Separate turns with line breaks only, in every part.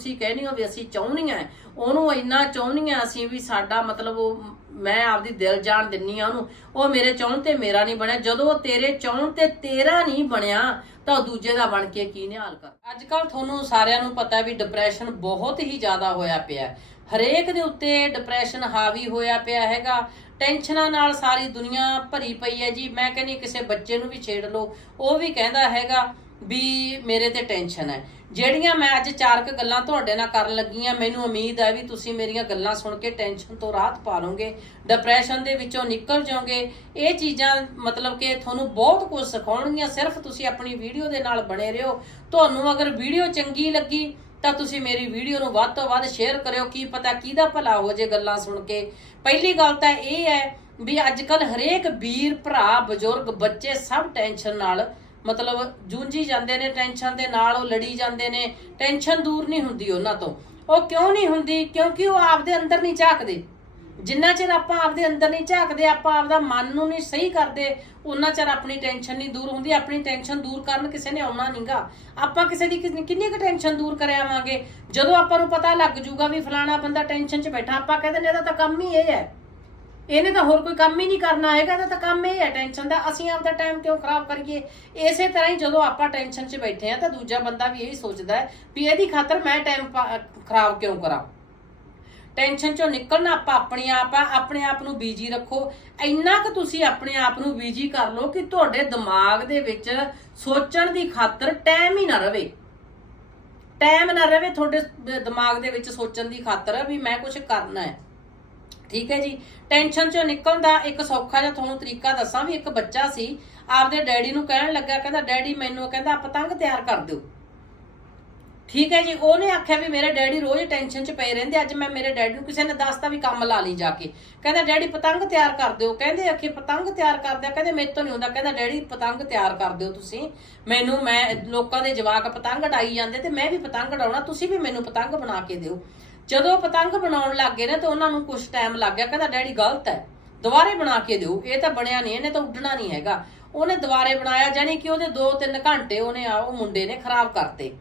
ਤੁਸੀਂ ਕਹਿੰਦੇ ਹੋ ਵੀ ਅਸੀਂ ਚਾਹੁੰਦੀਆਂ ਉਹਨੂੰ ਇੰਨਾ ਚਾਹੁੰਦੀਆਂ ਅਸੀਂ ਵੀ ਸਾਡਾ ਮਤਲਬ ਉਹ ਮੈਂ ਆਪਦੀ ਦਿਲ ਜਾਨ ਦਿੰਨੀ ਆ ਉਹਨੂੰ। ਉਹ ਮੇਰੇ ਚਾਹੁਣ ਤੇ ਮੇਰਾ ਨਹੀਂ ਬਣਿਆ। ਜਦੋਂ ਤੇਰੇ ਚਾਹੁਣ ਤੇ ਤੇਰਾ ਨਹੀਂ ਬਣਿਆ, ਤਾਂ ਦੂਜੇ ਦਾ ਬਣ ਕੇ ਕੀ ਨਿਹਾਲ ਕਰ? ਅੱਜ ਕੱਲ ਤੁਹਾਨੂੰ ਸਾਰਿਆਂ ਨੂੰ ਪਤਾ ਵੀ ਡਿਪਰੈਸ਼ਨ ਬਹੁਤ ਹੀ ਜ਼ਿਆਦਾ ਹੋਇਆ ਪਿਆ ਹਰੇਕ ਦੇ ਉੱਤੇ ਡਿਪਰੈਸ਼ਨ ਹਾਵੀ ਹੋਇਆ ਪਿਆ ਹੈਗਾ। ਟੈਨਸ਼ਨਾਂ ਨਾਲ ਸਾਰੀ ਦੁਨੀਆ ਭਰੀ ਪਈ ਹੈ ਜੀ। ਮੈਂ ਕਹਿੰਦੀ ਕਿਸੇ ਬੱਚੇ ਨੂੰ ਵੀ ਛੇੜ ਲਓ। ਉਹ ਵੀ ਕਹਿੰਦਾ ਹੈਗਾ ਵੀ ਮੇਰੇ ਤੇ ਟੈਨਸ਼ਨ ਹੈ। ਜਿਹੜੀਆਂ ਮੈਂ ਅੱਜ ਚਾਰ ਕੁ ਗੱਲਾਂ ਤੁਹਾਡੇ ਨਾਲ ਕਰਨ ਲੱਗੀ ਆ ਮੈਨੂੰ ਉਮੀਦ ਹੈ ਵੀ ਤੁਸੀਂ ਮੇਰੀਆਂ ਗੱਲਾਂ ਸੁਣ ਕੇ ਟੈਨਸ਼ਨ ਤੋਂ ਰਾਹਤ ਪਾ ਲਓਗੇ ਡਿਪਰੈਸ਼ਨ ਦੇ ਵਿੱਚੋਂ ਨਿਕਲ ਜਾਓਗੇ। ਇਹ ਚੀਜ਼ਾਂ ਮਤਲਬ ਕਿ ਤੁਹਾਨੂੰ ਬਹੁਤ ਕੁਝ ਸਿਖਾਉਣਗੀਆਂ, ਸਿਰਫ ਤੁਸੀਂ ਆਪਣੀ ਵੀਡੀਓ ਦੇ ਨਾਲ ਬਣੇ ਰਹੋ। ਤੁਹਾਨੂੰ ਅਗਰ ਵੀਡੀਓ ਚੰਗੀ ਲੱਗੀ, ਤਾਂ ਤੁਸੀਂ ਮੇਰੀ ਵੀਡੀਓ ਨੂੰ ਵੱਧ ਤੋਂ ਵੱਧ ਸ਼ੇਅਰ ਕਰਿਓ। ਕੀ ਪਤਾ ਕਿਹਦਾ ਭਲਾ ਹੋ ਜੇ ਗੱਲਾਂ ਸੁਣ ਕੇ। ਪਹਿਲੀ ਗੱਲ ਤਾਂ ਇਹ ਹੈ ਵੀ ਅੱਜ ਕੱਲ ਹਰੇਕ ਵੀਰ, ਭਰਾ, ਬਜ਼ੁਰਗ, ਬੱਚੇ ਸਭ ਟੈਨਸ਼ਨ ਨਾਲ ਮਤਲਬ ਜੂੰਝੀ ਜਾਂਦੇ ਨੇ, ਟੈਨਸ਼ਨ ਦੇ ਨਾਲ ਉਹ ਲੜੀ ਜਾਂਦੇ ਨੇ, ਟੈਨਸ਼ਨ ਦੂਰ ਨਹੀਂ ਹੁੰਦੀ ਉਹਨਾਂ ਤੋਂ। ਉਹ ਕਿਉਂ ਨਹੀਂ ਹੁੰਦੀ? ਕਿਉਂਕਿ ਉਹ ਆਪਦੇ ਅੰਦਰ ਨਹੀਂ ਝਾਕਦੇ। ਜਿੰਨਾ ਚਿਰ ਆਪਾਂ ਆਪਦੇ ਅੰਦਰ ਨਹੀਂ ਝਾਕਦੇ, ਆਪਾਂ ਆਪਦਾ ਮਨ ਨੂੰ ਨਹੀਂ ਸਹੀ ਕਰਦੇ, ਉਹਨਾਂ ਚਿਰ ਆਪਣੀ ਟੈਨਸ਼ਨ ਨਹੀਂ ਦੂਰ ਹੁੰਦੀ। ਆਪਣੀ ਟੈਨਸ਼ਨ ਦੂਰ ਕਰਨ ਕਿਸੇ ਨੇ ਆਉਣਾ ਨਹੀਂਗਾ ਆਪਾਂ ਕਿਸੇ ਦੀ ਕਿੰਨੀ ਕੁ ਟੈਨਸ਼ਨ ਦੂਰ ਕਰ ਆਵਾਂਗੇ? ਜਦੋਂ ਆਪਾਂ ਨੂੰ ਪਤਾ ਲੱਗ ਜੂਗਾ ਵੀ ਫਲਾਣਾ ਬੰਦਾ ਟੈਨਸ਼ਨ 'ਚ ਬੈਠਾ, ਆਪਾਂ ਕਹਿੰਦੇ ਨੇ ਇਹਦਾ ਤਾਂ ਕੰਮ ਹੀ ਇਹ ਹੈ। ਇਹਨੇ ਤਾਂ ਹੋਰ ਕੋਈ ਕੰਮ ਹੀ ਨਹੀਂ ਕਰਨਾ, ਹੈਗਾ ਇਹਦਾ ਤਾਂ ਕੰਮ ਇਹ ਹੈ ਟੈਨਸ਼ਨ ਦਾ, ਅਸੀਂ ਆਪਦਾ ਟਾਈਮ ਕਿਉਂ ਖਰਾਬ ਕਰੀਏ? ਇਸੇ ਤਰ੍ਹਾਂ ਹੀ ਜਦੋਂ ਆਪਾਂ ਟੈਨਸ਼ਨ 'ਚ ਬੈਠੇ ਆ ਤਾਂ ਦੂਜਾ ਬੰਦਾ ਵੀ ਇਹੀ ਸੋਚਦਾ ਹੈ ਵੀ ਇਹਦੀ ਖਾਤਰ ਮੈਂ ਟਾਈਮ ਖਰਾਬ ਕਿਉਂ ਕਰਾਂ? ਟੈਨਸ਼ਨ ਚੋਂ ਨਿਕਲਣਾ ਆਪਾਂ ਆਪਣੇ ਆਪ ਆ, ਆਪਣੇ ਆਪ ਨੂੰ ਬੀਜੀ ਰੱਖੋ। ਇੰਨਾ ਕਿ ਤੁਸੀਂ ਆਪਣੇ ਆਪ ਨੂੰ ਬੀਜੀ ਕਰ ਲਓ ਕਿ ਤੁਹਾਡੇ ਦਿਮਾਗ ਦੇ ਵਿੱਚ ਸੋਚਣ ਦੀ ਖਾਤਰ ਟਾਈਮ ਹੀ ਨਾ ਰਵੇ। ਟਾਈਮ ਨਾ ਰਵੇ ਤੁਹਾਡੇ ਦਿਮਾਗ ਦੇ ਵਿੱਚ ਸੋਚਣ ਦੀ ਖਾਤਰ ਵੀ ਮੈਂ ਕੁਝ ਕਰਨਾ ਹੈ। ਠੀਕ ਹੈ ਜੀ। ਟੈਨਸ਼ਨ ਚੋਂ ਨਿਕਲਣ ਦਾ ਇੱਕ ਸੌਖਾ ਜਿਹਾ ਤੁਹਾਨੂੰ ਤਰੀਕਾ ਦੱਸਾਂ ਵੀ ਇੱਕ ਬੱਚਾ ਸੀ, ਆਪਦੇ ਡੈਡੀ ਨੂੰ ਕਹਿਣ ਲੱਗਾ, ਕਹਿੰਦਾ, ਡੈਡੀ, ਮੈਨੂੰ ਕਹਿੰਦਾ ਪਤੰਗ ਤਿਆਰ ਕਰ ਦਿਓ। ਠੀਕ ਹੈ ਜੀ, ਉਹਨੇ ਆਖਿਆ ਵੀ ਮੇਰੇ ਡੈਡੀ ਰੋਜ਼ ਟੈਨਸ਼ਨ 'ਚ ਪਏ ਰਹਿੰਦੇ, ਅੱਜ ਮੈਂ ਮੇਰੇ ਡੈਡੀ ਨੂੰ ਕਿਸੇ ਨੇ ਦੱਸਤਾ ਵੀ ਕੰਮ ਲਾ ਲਈ ਜਾ ਕੇ। ਕਹਿੰਦਾ, ਡੈਡੀ, ਪਤੰਗ ਤਿਆਰ ਕਰ ਦਿਓ। ਕਹਿੰਦੇ ਆਖੇ, ਪਤੰਗ ਤਿਆਰ ਕਰਦੇ ਕਹਿੰਦੇ, ਮੇਰੇ ਤੋਂ ਨਹੀਂ ਹੁੰਦਾ। ਕਹਿੰਦਾ, ਡੈਡੀ, ਪਤੰਗ ਤਿਆਰ ਕਰ ਦਿਓ ਤੁਸੀਂ। ਮੈਨੂੰ, ਮੈਂ ਲੋਕਾਂ ਦੇ ਜਵਾਕ ਪਤੰਗ ਉਡਾਈ ਜਾਂਦੇ ਤੇ ਮੈਂ ਵੀ ਪਤੰਗ ਡਾਉਣਾ ਤੁਸੀਂ ਵੀ ਮੈਨੂੰ ਪਤੰਗ ਬਣਾ ਕੇ ਦਿਓ। ਜਦੋਂ ਪਤੰਗ ਬਣਾਉਣ ਲੱਗ ਗਏ ਨਾ ਤੇ ਉਹਨਾਂ ਨੂੰ ਕੁਝ ਟਾਈਮ ਲੱਗ ਗਿਆ, ਕਹਿੰਦਾ, ਡੈਡੀ, ਗਲਤ ਹੈ। ਦੁਬਾਰੇ ਬਣਾ ਕੇ ਦਿਓ। ਇਹ ਤਾਂ ਬਣਿਆ ਨਹੀਂ, ਇਹਨੇ ਤਾਂ ਉੱਡਣਾ ਨਹੀਂ ਹੈਗਾ। ਉਹਨੇ ਦੁਬਾਰੇ ਬਣਾਇਆ ਜਾਨੀ ਕਿ ਉਹਦੇ 2-3 ਘੰਟੇ ਉਹਨੇ ਆ, ਉਹ ਮੁੰਡੇ ਨੇ ਖਰਾਬ ਕਰਤੇ।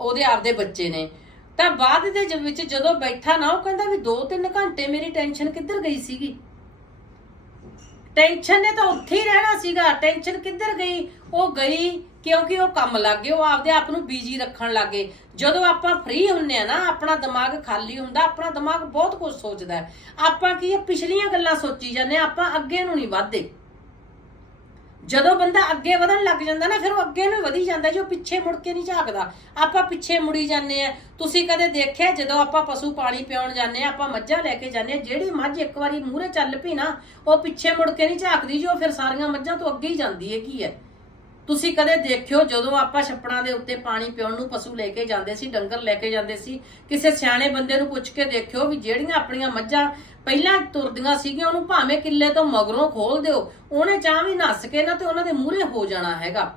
ਉਹਦੇ ਆਪਦੇ ਬੱਚੇ ਨੇ। ਤਾਂ ਬਾਅਦ ਦੇ ਜ- ਵਿੱਚ ਜਦੋਂ ਬੈਠਾ ਨਾ, ਉਹ ਕਹਿੰਦਾ ਵੀ 2-3 ਘੰਟੇ ਮੇਰੀ ਟੈਨਸ਼ਨ ਕਿੱਧਰ ਗਈ ਸੀਗੀ? ਟੈਨਸ਼ਨ ਨੇ ਤਾਂ ਉੱਥੇ ਹੀ ਰਹਿਣਾ ਸੀਗਾ। ਟੈਨਸ਼ਨ ਕਿੱਧਰ ਗਈ? ਉਹ ਗਈ ਕਿਉਂਕਿ ਉਹ ਕੰਮ ਲੱਗ ਗਏ ਉਹ ਆਪਦੇ ਆਪ ਨੂੰ ਬਿਜ਼ੀ ਰੱਖਣ ਲੱਗੇ ਜਦੋਂ ਆਪਾਂ ਫ੍ਰੀ ਹੁੰਨੇ ਆ ਨਾ ਆਪਣਾ ਦਿਮਾਗ ਖਾਲੀ ਹੁੰਦਾ ਆਪਣਾ ਦਿਮਾਗ ਬਹੁਤ ਕੁਝ ਸੋਚਦਾ ਹੈ। ਆਪਾਂ ਕੀ ਪਿਛਲੀਆਂ ਗੱਲਾਂ ਸੋਚੀ ਜਾਂਦੇ ਹਾਂ, ਆਪਾਂ ਅੱਗੇ ਨੂੰ ਨਹੀਂ ਵਧਦੇ। ਜਦੋਂ ਬੰਦਾ ਅੱਗੇ ਵਧਣ ਲੱਗ ਜਾਂਦਾ ਨਾ ਫਿਰ ਉਹ ਅੱਗੇ ਨੂੰ ਵਧੀ ਜਾਂਦਾ ਜੋ ਪਿੱਛੇ ਮੁੜ ਕੇ ਨਹੀਂ ਝਾਕਦਾ। ਆਪਾਂ ਪਿੱਛੇ ਮੁੜੀ ਜਾਂਦੇ ਆ। ਤੁਸੀਂ ਕਦੇ ਦੇਖਿਆ ਜਦੋਂ ਆਪਾਂ ਪਸ਼ੂ ਪਾਣੀ ਪਿਆਉਣ ਜਾਂਦੇ ਆ ਆਪਾਂ ਮੱਝਾਂ ਲੈ ਕੇ ਜਾਂਦੇ ਆ ਜਿਹੜੀ ਮੱਝ ਇੱਕ ਵਾਰੀ ਮੂਹਰੇ ਚੱਲ ਪਈ ਨਾ ਉਹ ਪਿੱਛੇ ਮੁੜ ਕੇ ਨਹੀਂ ਝਾਕਦੀ ਜੋ ਫਿਰ ਸਾਰੀਆਂ ਮੱਝਾਂ ਤੋਂ ਅੱਗੇ ਹੀ ਜਾਂਦੀ ਹੈਗੀ ਹੈ? ਤੁਸੀਂ ਕਦੇ ਦੇਖਿਓ ਜਦੋਂ ਆਪਾਂ ਛੱਪੜਾਂ ਦੇ ਉੱਤੇ ਪਾਣੀ ਪਿਉਣ ਨੂੰ ਪਸ਼ੂ ਲੈ ਕੇ ਜਾਂਦੇ ਸੀ, ਡੰਗਰ ਲੈ ਕੇ ਜਾਂਦੇ ਸੀ, ਕਿਸੇ ਸਿਆਣੇ ਬੰਦੇ ਨੂੰ ਪੁੱਛ ਕੇ ਦੇਖਿਓ ਵੀ ਜਿਹੜੀਆਂ ਆਪਣੀਆਂ ਮੱਝਾਂ ਪਹਿਲਾਂ ਤੁਰਦੀਆਂ ਸੀਗੀਆਂ, ਉਹਨੂੰ ਭਾਵੇਂ ਕਿੱਲੇ ਤੋਂ ਮਗਰੋਂ ਖੋਲ ਦਿਓ, ਉਹਨੇ ਚਾਹ ਵੀ ਨੱਸ ਕੇ ਨਾ ਤੇ ਉਹਨਾਂ ਦੇ ਮੂਹਰੇ ਹੋ ਜਾਣਾ ਹੈਗਾ।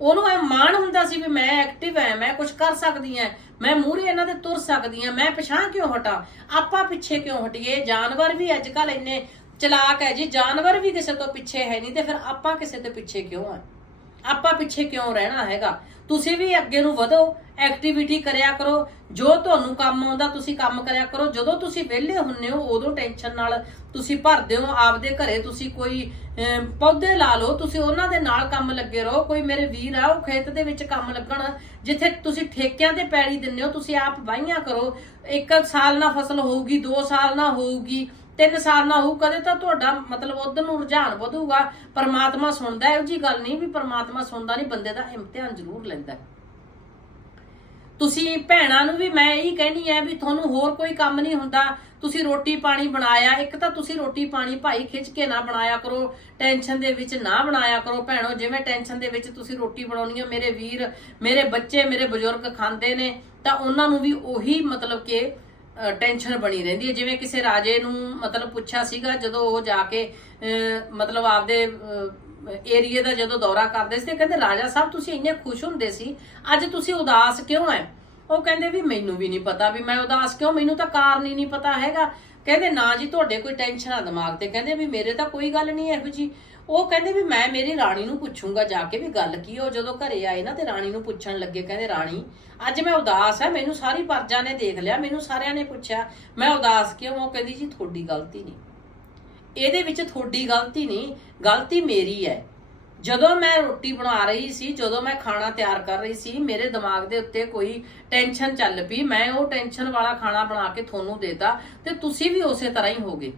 ਉਹਨੂੰ ਇਹ ਮਾਣ ਹੁੰਦਾ ਸੀ ਵੀ ਮੈਂ ਐਕਟਿਵ ਐ, ਮੈਂ ਕੁਝ ਕਰ ਸਕਦੀ ਐ, ਮੈਂ ਮੂਹਰੇ ਇਹਨਾਂ ਦੇ ਤੁਰ ਸਕਦੀ ਐ, ਮੈਂ ਪਿਛਾਂ ਕਿਉਂ ਹਟਾਂ? ਆਪਾਂ ਪਿੱਛੇ ਕਿਉਂ ਹਟੀਏ? ਜਾਨਵਰ ਵੀ ਅੱਜ ਕੱਲ ਇੰਨੇ ਚਲਾਕ ਹੈ ਜੀ, ਜਾਨਵਰ ਵੀ ਕਿਸੇ ਤੋਂ ਪਿੱਛੇ ਹੈ ਨਹੀਂ ਤੇ ਫਿਰ ਆਪਾਂ ਕਿਸੇ ਦੇ ਪਿੱਛੇ ਕਿਉਂ ਆ? ਆਪਾਂ ਪਿੱਛੇ ਕਿਉਂ ਰਹਿਣਾ ਹੈਗਾ? ਤੁਸੀਂ ਵੀ ਅੱਗੇ ਨੂੰ ਵਧੋ ਐਕਟੀਵਿਟੀ ਕਰਿਆ ਕਰੋ। ਜੋ ਤੁਹਾਨੂੰ ਕੰਮ ਆਉਂਦਾ, ਤੁਸੀਂ ਕੰਮ ਕਰਿਆ ਕਰੋ। ਜਦੋਂ ਤੁਸੀਂ ਵਿਹਲੇ ਹੁੰਨੇ ਹੋ, ਉਦੋਂ ਟੈਨਸ਼ਨ ਨਾਲ ਤੁਸੀਂ ਭਰਦੇ ਹੋ। ਆਪਦੇ ਘਰੇ ਤੁਸੀਂ ਕੋਈ ਪੌਦੇ ਲਾ ਲਓ। ਤੁਸੀਂ ਉਹਨਾਂ ਦੇ ਨਾਲ ਕੰਮ ਲੱਗੇ ਰਹੋ। ਕੋਈ ਮੇਰੇ ਵੀਰ ਆ, ਉਹ ਖੇਤ ਦੇ ਵਿੱਚ ਕੰਮ ਲੱਗਣ, ਜਿੱਥੇ ਤੁਸੀਂ ਠੇਕਿਆਂ ਤੇ ਪੈੜੀ ਦਿੰਦੇ ਹੋ, ਤੁਸੀਂ ਆਪ ਵਾਹੀਆਂ ਕਰੋ। ਇੱਕ ਸਾਲ ਨਾਲ ਫਸਲ ਹੋਊਗੀ, ਦੋ ਸਾਲ ਨਾਲ ਹੋਊਗੀ। ਤਿੰਨ ਸਾਲ ਨਾ ਹੋਊ, ਕਦੇ ਤਾਂ ਤੁਹਾਡਾ ਮਤਲਬ ਉਧਰ ਨੂੰ ਰੁਝਾਨ ਵਧੂਗਾ, ਪਰਮਾਤਮਾ ਸੁਣਦਾ ਇਹੋ ਜੀ ਗੱਲ ਨਹੀਂ ਵੀ ਪਰਮਾਤਮਾ ਸੁਣਦਾ ਨਹੀਂ, ਬੰਦੇ ਦਾ ਇਮਤਿਹਾਨ ਜ਼ਰੂਰ ਲੈਂਦਾ ਤੁਸੀਂ ਭੈਣਾਂ ਨੂੰ ਵੀ ਮੈਂ ਇਹੀ ਕਹਿਣੀ ਹੈ ਵੀ ਤੁਹਾਨੂੰ ਹੋਰ ਕੋਈ ਕੰਮ ਨਹੀਂ ਹੁੰਦਾ, ਤੁਸੀਂ ਰੋਟੀ ਪਾਣੀ ਬਣਾਇਆ, ਇੱਕ ਤਾਂ ਤੁਸੀਂ ਰੋਟੀ ਪਾਣੀ ਭਾਈ ਖਿੱਚ ਕੇ ਨਾ ਬਣਾਇਆ ਕਰੋ, ਟੈਨਸ਼ਨ ਦੇ ਵਿੱਚ ਨਾ ਬਣਾਇਆ ਕਰੋ ਭੈਣੋ, ਜਿਵੇਂ ਟੈਨਸ਼ਨ ਦੇ ਵਿੱਚ ਤੁਸੀਂ ਰੋਟੀ ਬਣਾਉਣੀ ਹੈ ਮੇਰੇ ਵੀਰ, ਮੇਰੇ ਬੱਚੇ, ਮੇਰੇ ਬਜ਼ੁਰਗ ਖਾਂਦੇ ਨੇ, ਤਾਂ ਉਹਨਾਂ ਨੂੰ ਵੀ ਉਹੀ ਮਤਲਬ ਕਿ ਟੈਨਸ਼ਨ ਬਣੀ ਰਹਿੰਦੀ ਹੈ। ਜਿਵੇਂ ਕਿਸੇ ਰਾਜੇ ਨੂੰ ਮਤਲਬ ਪੁੱਛਿਆ ਸੀਗਾ, ਜਦੋਂ ਉਹ ਜਾ ਕੇ ਮਤਲਬ ਆਪਦੇ ਏਰੀਏ ਦਾ ਜਦੋਂ ਦੌਰਾ ਕਰਦੇ ਸੀ, ਤੇ ਕਹਿੰਦੇ, ਰਾਜਾ ਸਾਹਿਬ, ਤੁਸੀਂ ਇੰਨੇ ਖੁਸ਼ ਹੁੰਦੇ ਸੀ, ਅੱਜ ਤੁਸੀਂ ਉਦਾਸ ਕਿਉਂ ਹੈ? ਉਹ ਕਹਿੰਦੇ ਵੀ, ਮੈਨੂੰ ਵੀ ਨਹੀਂ ਪਤਾ ਵੀ ਮੈਂ ਉਦਾਸ ਕਿਉਂ, ਮੈਨੂੰ ਤਾਂ ਕਾਰਨ ਹੀ ਨਹੀਂ ਪਤਾ ਹੈਗਾ। ਕਹਿੰਦੇ, ਨਾ ਜੀ, ਤੁਹਾਡੇ ਕੋਈ ਟੈਨਸ਼ਨ ਆ ਦਿਮਾਗ ਤੇ। ਕਹਿੰਦੇ ਵੀ, ਮੇਰੇ ਤਾਂ ਕੋਈ ਗੱਲ ਨਹੀਂ ਇਹੋ ਜੀ ਉਹ ਕਹਿੰਦੇ ਵੀ ਮੈਂ ਮੇਰੀ ਰਾਣੀ ਨੂੰ ਪੁੱਛੂੰਗਾ ਜਾ ਕੇ ਵੀ ਗੱਲ ਕੀ ਉਹ ਜਦੋਂ ਘਰੇ ਆਏ ਨਾ ਤੇ ਰਾਣੀ ਨੂੰ ਪੁੱਛਣ ਲੱਗੇ, ਕਹਿੰਦੇ ਰਾਣੀ, ਅੱਜ ਮੈਂ ਉਦਾਸ ਆ, ਮੈਨੂੰ ਸਾਰੀ ਪਰਜਾ ਨੇ ਦੇਖ ਲਿਆ, ਮੈਨੂੰ ਸਾਰਿਆਂ ਨੇ ਪੁੱਛਿਆ। ਮੈਂ ਉਦਾਸ ਕਿਉਂ ਉਹ ਕਹਿੰਦੀ ਜੀ, ਤੁਹਾਡੀ ਗਲਤੀ ਨਹੀਂ। ਇਹਦੇ ਵਿੱਚ ਤੁਹਾਡੀ ਗਲਤੀ ਨਹੀਂ, ਗਲਤੀ ਮੇਰੀ ਹੈ। ਜਦੋਂ ਮੈਂ ਰੋਟੀ ਬਣਾ ਰਹੀ ਸੀ, ਜਦੋਂ ਮੈਂ ਖਾਣਾ ਤਿਆਰ ਕਰ ਰਹੀ ਸੀ, ਮੇਰੇ ਦਿਮਾਗ ਦੇ ਉੱਤੇ ਕੋਈ ਟੈਨਸ਼ਨ ਚੱਲ ਪਈ। ਮੈਂ ਉਹ ਟੈਨਸ਼ਨ ਵਾਲਾ ਖਾਣਾ ਬਣਾ ਕੇ ਤੁਹਾਨੂੰ ਦੇਤਾ ਤੇ ਤੁਸੀਂ ਵੀ ਉਸੇ ਤਰ੍ਹਾਂ ਹੀ ਹੋਗੇ।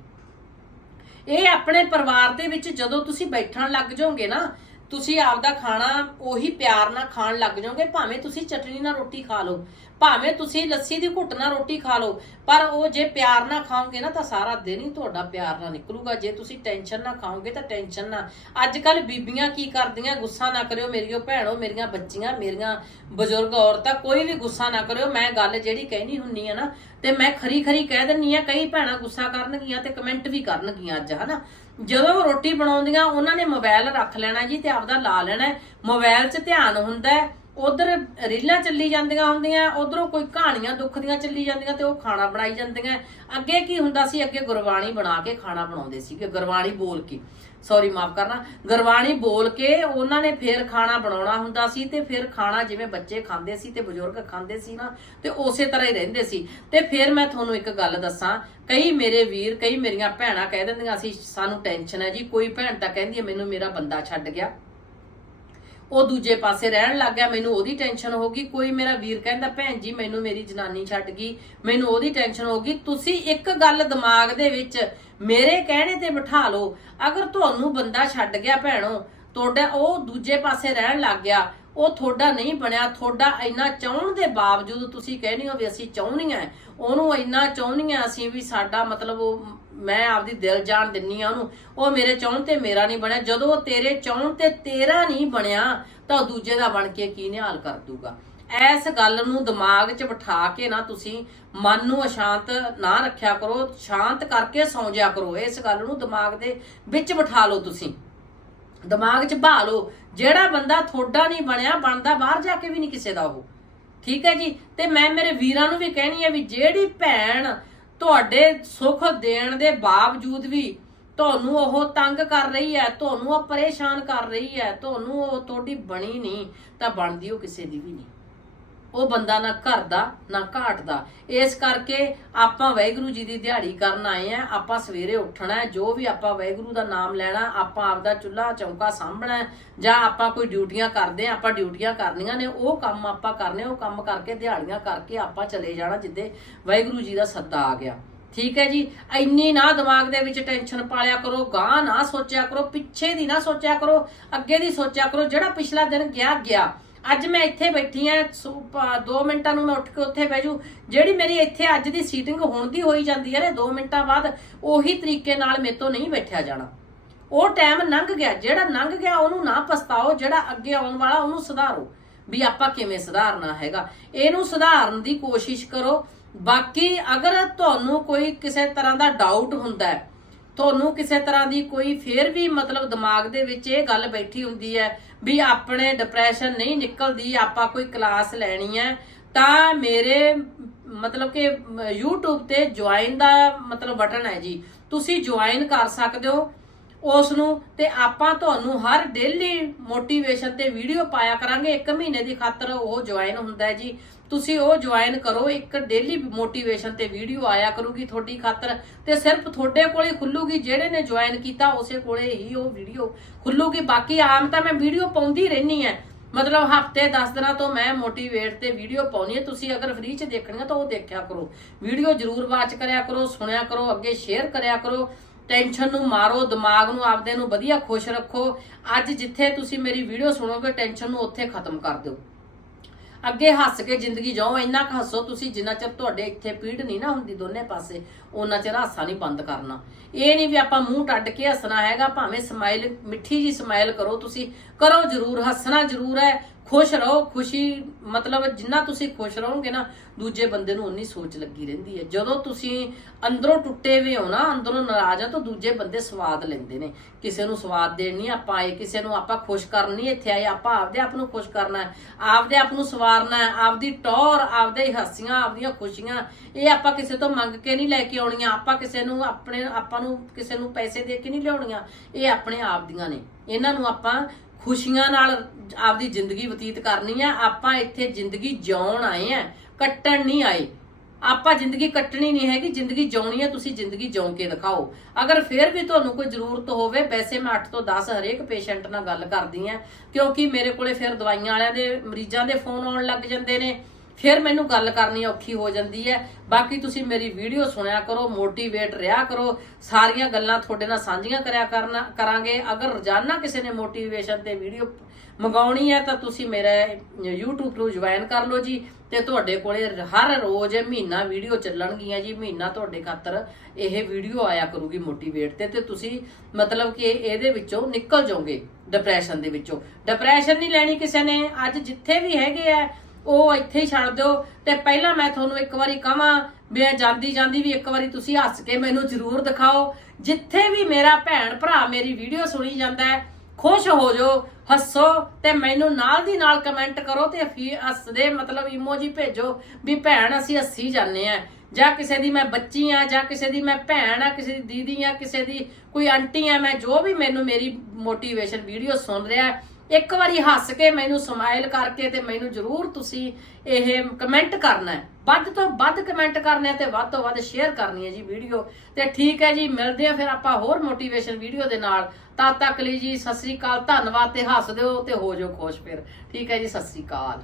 ਇਹ ਆਪਣੇ ਪਰਿਵਾਰ ਦੇ ਵਿੱਚ ਜਦੋਂ ਤੁਸੀਂ ਬੈਠਣ ਲੱਗ ਜਾਓਗੇ ਨਾ ਤੁਸੀਂ ਆਪਦਾ ਖਾਣਾ ਉਹੀ ਪਿਆਰ ਨਾਲ ਖਾਣ ਲੱਗ ਜਾਓਗੇ, ਭਾਵੇਂ ਤੁਸੀਂ ਚਟਨੀ ਨਾਲ ਰੋਟੀ ਖਾ ਲਓ, ਭਾਵੇਂ ਤੁਸੀਂ ਲੱਸੀ ਦੀ ਘੁੱਟ ਨਾਲ ਰੋਟੀ ਖਾ ਲਓ, ਪਰ ਉਹ ਜੇ ਪਿਆਰ ਨਾਲ ਖਾਓਗੇ ਨਾ ਤਾਂ ਸਾਰਾ ਦਿਨ ਹੀ ਤੁਹਾਡਾ ਪਿਆਰ ਨਾਲ ਨਿਕਲੂਗਾ। ਜੇ ਤੁਸੀਂ ਟੈਨਸ਼ਨ ਨਾਲ ਖਾਓਗੇ ਤਾਂ ਟੈਨਸ਼ਨ ਨਾ ਅੱਜ ਕੱਲ ਬੀਬੀਆਂ ਕੀ ਕਰਦੀਆਂ? ਗੁੱਸਾ ਨਾ ਕਰਿਓ ਮੇਰੀਓ ਭੈਣੋ, ਮੇਰੀਆਂ ਬੱਚੀਆਂ, ਮੇਰੀਆਂ ਬਜ਼ੁਰਗ ਔਰਤਾਂ, ਕੋਈ ਵੀ ਗੁੱਸਾ ਨਾ ਕਰਿਓ। ਮੈਂ ਗੱਲ ਜਿਹੜੀ ਕਹਿਣੀ ਹੁੰਨੀ ਆ ਨਾ, ਤੇ ਮੈਂ ਖਰੀ ਖਰੀ ਕਹਿ ਦਿੰਨੀ ਆ, ਕਈ ਭੈਣਾਂ ਗੁੱਸਾ ਕਰਨਗੀਆਂ ਤੇ ਕਮੈਂਟ ਵੀ ਕਰਨਗੀਆਂ ਅੱਜ, ਹਨਾ? ਜਦੋਂ ਉਹ ਰੋਟੀ ਬਣਾਉਂਦੀਆਂ, ਉਹਨਾਂ ਨੇ ਮੋਬਾਈਲ ਰੱਖ ਲੈਣਾ ਜੀ ਤੇ ਆਪਦਾ ਲਾ ਲੈਣਾ ਹੈ। ਮੋਬਾਈਲ 'ਚ ਧਿਆਨ ਹੁੰਦਾ ਹੈ ਉਧਰ ਰੀਲਾਂ ਚੱਲੀ ਜਾਂਦੀਆਂ ਹੁੰਦੀਆਂ, ਉਧਰੋਂ ਕੋਈ ਕਹਾਣੀਆਂ ਦੁੱਖ ਦੀਆਂ ਚੱਲੀ ਜਾਂਦੀਆਂ ਤੇ ਉਹ ਖਾਣਾ ਬਣਾਈ ਜਾਂਦੀਆਂ। ਅੱਗੇ ਕੀ ਹੁੰਦਾ ਸੀ? ਅੱਗੇ ਗੁਰਬਾਣੀ ਬਣਾ ਕੇ ਖਾਣਾ ਬਣਾਉਂਦੇ ਸੀਗੇ। ਗੁਰਬਾਣੀ ਬੋਲ ਕੇ। ਸੌਰੀ ਮਾਫ ਕਰਨਾ। ਗੁਰਬਾਣੀ ਬੋਲ ਕੇ ਉਹਨਾਂ ਨੇ ਫਿਰ ਖਾਣਾ ਬਣਾਉਣਾ ਹੁੰਦਾ ਸੀ ਤੇ ਫਿਰ ਖਾਣਾ ਜਿਵੇਂ ਬੱਚੇ ਖਾਂਦੇ ਸੀ ਤੇ ਬਜ਼ੁਰਗ ਖਾਂਦੇ ਸੀ ਨਾ, ਤੇ ਉਸੇ ਤਰ੍ਹਾਂ ਹੀ ਰਹਿੰਦੇ ਸੀ। ਤੇ ਫਿਰ ਮੈਂ ਤੁਹਾਨੂੰ ਇੱਕ ਗੱਲ ਦੱਸਾਂ, ਕਈ ਮੇਰੇ ਵੀਰ, ਕਈ ਮੇਰੀਆਂ ਭੈਣਾਂ ਕਹਿ ਦਿੰਦੀਆਂ ਸੀ, ਸਾਨੂੰ ਟੈਨਸ਼ਨ ਹੈ ਜੀ, ਕੋਈ ਭੈਣ ਤਾਂ ਕਹਿੰਦੀ ਹੈ, ਮੈਨੂੰ ਮੇਰਾ ਬੰਦਾ ਛੱਡ ਗਿਆ। ਉਹ ਦੂਜੇ ਪਾਸੇ ਰਹਿਣ ਲੱਗ ਗਿਆ, ਮੈਨੂੰ ਉਹਦੀ ਟੈਨਸ਼ਨ ਹੋ ਗਈ। ਕੋਈ ਮੇਰਾ ਵੀਰ ਕਹਿੰਦਾ, ਭੈਣ ਜੀ, ਮੈਨੂੰ ਮੇਰੀ ਜਨਾਨੀ ਛੱਡ ਗਈ, ਮੈਨੂੰ ਉਹਦੀ ਟੈਨਸ਼ਨ ਹੋ ਗਈ। ਤੁਸੀਂ ਇੱਕ ਗੱਲ ਦਿਮਾਗ ਦੇ ਵਿੱਚ ਮੇਰੇ ਕਹਿਣੇ ਤੇ ਬਿਠਾ ਲਓ। ਅਗਰ ਤੁਹਾਨੂੰ ਬੰਦਾ ਛੱਡ ਗਿਆ ਭੈਣੋ, ਤੁਹਾਡਾ ਉਹ ਦੂਜੇ ਪਾਸੇ ਰਹਿਣ ਲੱਗ ਗਿਆ, ਉਹ ਤੁਹਾਡਾ ਨਹੀਂ ਬਣਿਆ। ਤੁਹਾਡਾ ਇੰਨਾ ਚਾਹਣ ਦੇ ਬਾਵਜੂਦ ਤੁਸੀਂ ਕਹਿੰਦੇ ਹੋ ਵੀ ਅਸੀਂ ਚਾਹੁੰਦੀਆਂ ਉਹਨੂੰ ਇੰਨਾ ਚਾਹੁੰਦੀਆਂ ਅਸੀਂ ਵੀ ਸਾਡਾ ਮਤਲਬ ਉਹ ਮੈਂ ਆਪਦੀ ਦਿਲ ਜਾਨ ਦਿੰਨੀ ਆ ਉਹਨੂੰ। ਉਹ ਮੇਰੇ ਚਾਹਣ ਤੇ ਮੇਰਾ ਨਹੀਂ ਬਣਿਆ। ਜਦੋਂ ਤੇਰੇ ਚਾਹਣ ਤੇ ਤੇਰਾ ਨਹੀਂ ਬਣਿਆ, ਤਾਂ ਉਹ ਦੂਜੇ ਦਾ ਬਣ ਕੇ ਕੀ ਨਿਹਾਲ ਕਰ ਦੂਗਾ। ਐਸ ਗੱਲ ਨੂੰ ਦਿਮਾਗ 'ਚ ਬਿਠਾ ਕੇ ਨਾ ਤੁਸੀਂ ਮਨ ਨੂੰ ਅਸ਼ਾਂਤ ਨਾ ਰੱਖਿਆ ਕਰੋ, ਸ਼ਾਂਤ ਕਰਕੇ ਸੌਂ ਜਿਆ ਕਰੋ। ਇਸ ਗੱਲ ਨੂੰ ਦਿਮਾਗ ਦੇ ਵਿੱਚ ਬਿਠਾ ਲਓ ਤੁਸੀਂ। ਦਿਮਾਗ 'ਚ ਬਹਾ ਲਓ ਜਿਹੜਾ ਬੰਦਾ ਤੁਹਾਡਾ ਨਹੀਂ ਬਣਿਆ, ਬਣਦਾ ਬਾਹਰ ਜਾ ਕੇ ਵੀ ਨਹੀਂ ਕਿਸੇ ਦਾ ਉਹ। ਠੀਕ ਹੈ ਜੀ? ਤੇ ਮੈਂ ਮੇਰੇ ਵੀਰਾਂ ਨੂੰ ਵੀ ਕਹਿਣੀ ਹੈ ਵੀ ਜਿਹੜੀ ਭੈਣ ਤੁਹਾਡੇ ਸੁੱਖ ਦੇਣ ਦੇ ਬਾਵਜੂਦ ਵੀ ਤੁਹਾਨੂੰ ਉਹ ਤੰਗ ਕਰ ਰਹੀ ਹੈ, ਤੁਹਾਨੂੰ ਉਹ ਪਰੇਸ਼ਾਨ ਕਰ ਰਹੀ ਹੈ, ਤੁਹਾਨੂੰ ਉਹ ਤੁਹਾਡੀ ਬਣੀ ਨਹੀਂ, ਤਾਂ ਬਣਦੀ ਉਹ ਕਿਸੇ ਦੀ ਵੀ ਨਹੀਂ। ਉਹ ਬੰਦਾ ਨਾ ਘਰ ਦਾ ਨਾ ਘਾਟ ਦਾ ਇਸ ਕਰਕੇ ਆਪਾਂ ਵਾਹਿਗੁਰੂ ਜੀ ਦੀ ਦਿਹਾੜੀ ਕਰਨ ਆਏ ਆ। ਆਪਾਂ ਸਵੇਰੇ ਉੱਠਣਾ ਜੋ ਵੀ ਆਪਾਂ ਵਾਹਿਗੁਰੂ ਦਾ ਨਾਮ ਲੈਣਾ, ਆਪਾਂ ਆਪਦਾ ਚੁੱਲ੍ਹਾ, ਚੌਂਕਾ ਸਾਂਭਣਾ ਜਾਂ ਆਪਾਂ ਕੋਈ ਡਿਊਟੀਆਂ ਕਰਦੇ ਆ ਆਪਾਂ ਡਿਊਟੀਆਂ ਕਰਨੀਆਂ ਨੇ, ਉਹ ਕੰਮ ਆਪਾਂ ਕਰਨੇ, ਉਹ ਕੰਮ ਕਰਕੇ ਦਿਹਾੜੀਆਂ ਕਰਕੇ ਆਪਾਂ ਚਲੇ ਜਾਣਾ ਜਿੱਦੇ ਵਾਹਿਗੁਰੂ ਜੀ ਦਾ ਸੱਦਾ ਆ ਗਿਆ। ਠੀਕ ਹੈ ਜੀ? ਇੰਨੀ ਨਾ ਦਿਮਾਗ ਦੇ ਵਿੱਚ ਟੈਨਸ਼ਨ ਪਾਲਿਆ ਕਰੋ ਗਾਂ ਨਾ ਸੋਚਿਆ ਕਰੋ, ਪਿੱਛੇ ਦੀ ਨਾ ਸੋਚਿਆ ਕਰੋ, ਅੱਗੇ ਦੀ ਸੋਚਿਆ ਕਰੋ, ਜਿਹੜਾ ਪਿਛਲਾ ਦਿਨ ਗਿਆ ਗਿਆ। ਅੱਜ ਮੈਂ ਇੱਥੇ ਬੈਠੀ ਆ 2 ਮਿੰਟਾਂ ਨੂੰ ਮੈਂ ਉੱਠ ਕੇ ਉੱਥੇ ਬਹਿ ਜੂ ਜਿਹੜੀ ਮੇਰੀ ਇੱਥੇ ਅੱਜ ਦੀ ਸੀਟਿੰਗ ਹੋਣ ਦੀ ਹੋਈ ਜਾਂਦੀ ਹੈ ਨੇ 2 ਮਿੰਟਾਂ ਬਾਅਦ, ਉਹੀ ਤਰੀਕੇ ਨਾਲ ਮੇਰੇ ਤੋਂ ਨਹੀਂ ਬੈਠਿਆ ਜਾਣਾ। ਉਹ ਟਾਈਮ ਲੰਘ ਗਿਆ, ਜਿਹੜਾ ਲੰਘ ਗਿਆ, ਉਹਨੂੰ ਨਾ ਪਛਤਾਓ, ਜਿਹੜਾ ਅੱਗੇ ਆਉਣ ਵਾਲਾ, ਉਹਨੂੰ ਸੁਧਾਰੋ। ਵੀ ਆਪਾਂ ਕਿਵੇਂ ਸੁਧਾਰਨਾ ਹੈਗਾ। ਇਹਨੂੰ ਸੁਧਾਰਨ ਦੀ ਕੋਸ਼ਿਸ਼ ਕਰੋ। ਬਾਕੀ ਅਗਰ ਤੁਹਾਨੂੰ ਕੋਈ ਕਿਸੇ ਤਰ੍ਹਾਂ ਦਾ ਡਾਊਟ ਹੁੰਦਾ ਹੈ ਤੁਹਾਨੂੰ ਕਿਸੇ ਤਰ੍ਹਾਂ ਦੀ ਕੋਈ ਫੇਰ ਵੀ ਮਤਲਬ ਦਿਮਾਗ ਦੇ ਵਿੱਚ ਇਹ ਗੱਲ ਬੈਠੀ ਹੁੰਦੀ ਹੈ ਵੀ ਆਪਣੇ ਡਿਪਰੈਸ਼ਨ ਨਹੀਂ ਨਿਕਲਦੀ ਆਪਾਂ ਕੋਈ ਕਲਾਸ ਲੈਣੀ ਹੈ ਤਾਂ ਮੇਰੇ ਮਤਲਬ ਕਿ ਮ, YouTube ਤੇ ਜੁਆਇਨ ਦਾ ਮਤਲਬ ਬਟਨ ਹੈ ਜੀ। ਤੁਸੀਂ ਜੁਆਇਨ ਕਰ ਸਕਦੇ ਹੋ। ਉਸ ਨੂੰ ਤੇ ਆਪਾਂ ਤੁਹਾਨੂੰ ਹਰ ਡੇਲੀ ਮੋਟੀਵੇਸ਼ਨ ਤੇ ਵੀਡੀਓ ਪਾਇਆ ਕਰਾਂਗੇ। ਇੱਕ ਮਹੀਨੇ ਦੀ ਖਾਤਰ ਉਹ ਜੁਆਇਨ ਹੁੰਦਾ ਹੈ ਜੀ। ਤੁਸੀਂ ਉਹ ਜੁਆਇਨ ਕਰੋ, ਇੱਕ ਡੇਲੀ ਮੋਟੀਵੇਸ਼ਨ ਤੇ ਵੀਡੀਓ ਆਇਆ ਕਰੂਗੀ ਤੁਹਾਡੀ ਖਾਤਰ। ਤੇ ਸਿਰਫ ਤੁਹਾਡੇ ਕੋਲੇ ਖੁੱਲੂਗੀ, ਜਿਹੜੇ ਨੇ ਜੁਆਇਨ ਕੀਤਾ ਉਸੇ ਕੋਲੇ ਹੀ ਉਹ ਵੀਡੀਓ ਖੁੱਲੂਗੀ। ਬਾਕੀ ਆਮ ਤਾਂ ਮੈਂ ਵੀਡੀਓ ਪਾਉਂਦੀ ਰਹਿਣੀ ਹੈ। ਮਤਲਬ ਹਫ਼ਤੇ 10 ਦਿਨਾਂ ਤੋਂ ਮੈਂ ਮੋਟੀਵੇਟ ਤੇ ਵੀਡੀਓ ਪਾਉਣੀ ਹੈ। ਤੁਸੀਂ ਅਗਰ ਫ੍ਰੀ ਚ ਦੇਖਣੀ ਹੈ ਤਾਂ ਉਹ ਦੇਖਿਆ ਕਰੋ। ਵੀਡੀਓ ਜਰੂਰ ਵਾਚ ਕਰਿਆ ਕਰੋ, ਸੁਣਿਆ ਕਰੋ, ਅੱਗੇ ਸ਼ੇਅਰ ਕਰਿਆ ਕਰੋ। ਟੈਨਸ਼ਨ ਨੂੰ ਮਾਰੋ, ਦਿਮਾਗ ਨੂੰ, ਆਪਦੇ ਨੂੰ ਵਧੀਆ ਖੁਸ਼ ਰੱਖੋ। ਅੱਜ ਜਿੱਥੇ ਤੁਸੀਂ ਮੇਰੀ ਵੀਡੀਓ ਸੁਣੋਗੇ, ਟੈਨਸ਼ਨ ਨੂੰ ਉੱਥੇ ਖਤਮ ਕਰ ਦਿਓ। ਅੱਗੇ ਹੱਸ ਕੇ ਜ਼ਿੰਦਗੀ ਜਾਓ ਇੰਨਾ ਕੁ ਹੱਸੋ ਤੁਸੀਂ, ਜਿੰਨਾ ਚਿਰ ਤੁਹਾਡੇ ਇੱਥੇ ਪੀੜ ਨਹੀਂ ਨਾ ਹੁੰਦੀ ਦੋਨੇ ਪਾਸੇ ਉਹਨਾਂ ਚਿਰ ਹਾਸਾ ਨਹੀਂ ਬੰਦ ਕਰਨਾ। ਇਹ ਨਹੀਂ ਵੀ ਆਪਾਂ ਮੂੰਹ ਟੱਡ ਕੇ ਹੱਸਣਾ ਹੈਗਾ, ਭਾਵੇਂ ਸਮਾਈਲ ਮਿੱਠੀ ਜੀ ਸਮਾਈਲ ਕਰੋ ਤੁਸੀਂ। ਕਰੋ ਜ਼ਰੂਰ, ਹੱਸਣਾ ਜ਼ਰੂਰ ਹੈ। ਖੁਸ਼ ਰਹੋ, ਖੁਸ਼ੀ ਮਤਲਬ ਜਿੰਨਾ ਤੁਸੀਂ ਖੁਸ਼ ਰਹੋਗੇ ਨਾ, ਦੂਜੇ ਬੰਦੇ ਨੂੰ ਉਨੀ ਸੋਚ ਲੱਗੀ ਰਹਿੰਦੀ ਹੈ। ਜਦੋਂ ਤੁਸੀਂ ਅੰਦਰੋਂ ਟੁੱਟੇ ਹੋਏ ਹੋ ਨਾ, ਅੰਦਰੋਂ ਨਾਰਾਜ਼ ਆ ਤਾਂ ਦੂਜੇ ਬੰਦੇ ਸਵਾਦ ਲੈਂਦੇ ਨੇ। ਕਿਸੇ ਨੂੰ ਸਵਾਦ ਦੇਣ ਨਹੀਂ ਆਪਾਂ ਆਏ, ਕਿਸੇ ਨੂੰ ਆਪਾਂ ਖੁਸ਼ ਕਰਨ ਨਹੀਂ ਇੱਥੇ ਆਏ, ਆਪਾਂ ਆਪਦੇ ਆਪ ਨੂੰ ਖੁਸ਼ ਕਰਨਾ ਹੈ। ਆਪਦੇ ਆਪ ਨੂੰ ਸਵਾਰਨਾ ਹੈ, ਆਪਦੀ ਟੌਰ, ਆਪਦੇ ਹੀ ਹਾਸੀਆਂ, ਆਪਦੀਆਂ ਖੁਸ਼ੀਆਂ, ਇਹ ਆਪਾਂ ਕਿਸੇ ਤੋਂ ਮੰਗ ਕੇ ਨਹੀਂ ਲੈ ਕੇ ਆਉਣੀਆਂ। ਆਪਾਂ ਕਿਸੇ ਨੂੰ ਆਪਣੇ, ਆਪਾਂ ਨੂੰ ਕਿਸੇ ਨੂੰ ਪੈਸੇ ਦੇ ਕੇ ਨਹੀਂ ਲਿਆਉਣੀਆਂ। ਇਹ ਆਪਣੇ ਆਪ ਦੀਆਂ ਨੇ। ਇਹਨਾਂ ਨੂੰ ਆਪਾਂ ਖੁਸ਼ੀਆਂ ਨਾਲ ਆਪਦੀ ਜ਼ਿੰਦਗੀ ਬਤੀਤ ਕਰਨੀ ਆ। ਆਪਾਂ ਇੱਥੇ ਜ਼ਿੰਦਗੀ ਜਿਉਣ ਆਏ ਆ, ਕੱਟਣ ਨਹੀਂ ਆਏ। ਆਪਾਂ ਜ਼ਿੰਦਗੀ ਕੱਟਣੀ ਨਹੀਂ ਹੈਗੀ, ਜ਼ਿੰਦਗੀ ਜਿਉਣੀ ਹੈ ਤੁਸੀਂ ਜ਼ਿੰਦਗੀ ਜਿਉਂ ਕੇ ਦਿਖਾਓ। ਅਗਰ ਫਿਰ ਵੀ ਤੁਹਾਨੂੰ ਕੋਈ ਜ਼ਰੂਰਤ ਹੋਵੇ, ਵੈਸੇ ਮੈਂ 8 ਤੋਂ 10 ਹਰੇਕ ਪੇਸ਼ੈਂਟ ਨਾਲ ਗੱਲ ਕਰਦੀ ਆ, ਕਿਉਂਕਿ ਮੇਰੇ ਕੋਲੇ ਫਿਰ ਦਵਾਈਆਂ ਵਾਲਿਆਂ ਦੇ, ਮਰੀਜ਼ਾਂ ਦੇ ਫੋਨ ਆਉਣ ਲੱਗ ਜਾਂਦੇ ਨੇ। ਫਿਰ ਮੈਨੂੰ ਗੱਲ ਕਰਨੀ ਔਖੀ ਹੋ ਜਾਂਦੀ ਹੈ। ਬਾਕੀ ਤੁਸੀਂ ਮੇਰੀ ਵੀਡੀਓ ਸੁਣਿਆ ਕਰੋ ਮੋਟੀਵੇਟ ਰਿਹਾ ਕਰੋ। ਸਾਰੀਆਂ ਗੱਲਾਂ ਤੁਹਾਡੇ ਨਾਲ ਸਾਂਝੀਆਂ ਕਰਿਆ ਕਰਨਾ ਕਰਾਂਗੇ। ਅਗਰ ਰੋਜ਼ਾਨਾ ਕਿਸੇ ਨੇ ਮੋਟੀਵੇਸ਼ਨ ਤੇ ਵੀਡੀਓ ਮੰਗਾਉਣੀ ਹੈ ਤਾਂ ਤੁਸੀਂ ਮੇਰਾ YouTube ਨੂੰ ਜੁਆਇਨ ਕਰ ਲਓ ਜੀ ਤੇ ਤੁਹਾਡੇ ਕੋਲੇ ਹਰ ਰੋਜ਼ ਮਹੀਨਾ ਵੀਡੀਓ ਚੱਲਣਗੀਆਂ ਜੀ। ਮਹੀਨਾ ਤੁਹਾਡੇ ਖਾਤਰ ਇਹ ਵੀਡੀਓ ਆਇਆ ਕਰੂਗੀ ਮੋਟੀਵੇਟ ਤੇ। ਤੇ ਤੁਸੀਂ ਮਤਲਬ ਕਿ ਇਹਦੇ ਵਿੱਚੋਂ ਨਿਕਲ ਜਾਓਗੇ ਡਿਪਰੈਸ਼ਨ ਦੇ ਵਿੱਚੋਂ। ਡਿਪਰੈਸ਼ਨ ਨਹੀਂ ਲੈਣੀ ਕਿਸੇ ਨੇ। ਅੱਜ ਜਿੱਥੇ ਵੀ ਹੈਗੇ ਆ ਉਹ ਇੱਥੇ ਹੀ ਛੱਡ ਦਿਓ। ਤੇ ਪਹਿਲਾਂ ਮੈਂ ਤੁਹਾਨੂੰ ਇੱਕ ਵਾਰੀ ਕਹਾਂ ਮੈਂ ਜਾਂਦੀ ਜਾਂਦੀ ਵੀ ਇੱਕ ਵਾਰੀ ਤੁਸੀਂ ਹੱਸ ਕੇ ਮੈਨੂੰ ਜ਼ਰੂਰ ਦਿਖਾਓ। ਜਿੱਥੇ ਵੀ ਮੇਰਾ ਭੈਣ ਭਰਾ ਮੇਰੀ ਵੀਡੀਓ ਸੁਣੀ ਜਾਂਦਾ ਹੈ, ਖੁਸ਼ ਹੋ ਜਾਓ, ਹੱਸੋ ਤੇ ਮੈਨੂੰ ਨਾਲ ਦੀ ਨਾਲ ਕਮੈਂਟ ਕਰੋ ਤੇ ਫੀ ਹੱਸਦੇ ਮਤਲਬ ਇਮੋਜੀ ਭੇਜੋ ਵੀ ਭੈਣ ਅਸੀਂ ਹੱਸੀ ਜਾਂਦੇ ਆ ਜਾਂ ਕਿਸੇ ਦੀ ਮੈਂ ਬੱਚੀ ਆ ਜਾਂ ਕਿਸੇ ਦੀ ਮੈਂ ਭੈਣ ਆ ਕਿਸੇ ਦੀ ਦੀਦੀ ਆ ਕਿਸੇ ਦੀ ਕੋਈ ਆਂਟੀ ਆ ਮੈਂ ਜੋ ਵੀ ਮੈਨੂੰ ਮੇਰੀ ਮੋਟੀਵੇਸ਼ਨ ਵੀਡੀਓ ਸੁਣ ਰਿਹਾ ਇੱਕ ਵਾਰੀ ਹੱਸ ਕੇ ਮੈਨੂੰ ਸਮਾਈਲ ਕਰਕੇ ਤੇ ਮੈਨੂੰ ਜ਼ਰੂਰ ਤੁਸੀਂ ਇਹ ਕਮੈਂਟ ਕਰਨਾ ਹੈ। ਵੱਧ ਤੋਂ ਵੱਧ ਕਮੈਂਟ ਕਰਨੇ ਆ ਤੇ ਵੱਧ ਤੋਂ ਵੱਧ ਸ਼ੇਅਰ ਕਰਨੀ ਹੈ ਜੀ ਵੀਡੀਓ ਤੇ ਠੀਕ ਹੈ ਜੀ, ਮਿਲਦੇ ਆ ਫਿਰ ਆਪਾਂ ਹੋਰ ਮੋਟੀਵੇਸ਼ਨ ਵੀਡੀਓ ਦੇ ਨਾਲ। ਤਦ ਤੱਕ ਲਈ ਜੀ, ਸਤਿ ਸ੍ਰੀ ਅਕਾਲ, ਧੰਨਵਾਦ ਤੇ ਹੱਸ ਦਿਓ ਤੇ ਹੋ ਜਾਓ ਖੁਸ਼ ਫਿਰ। ਠੀਕ ਹੈ ਜੀ, ਸਤਿ ਸ੍ਰੀ ਅਕਾਲ।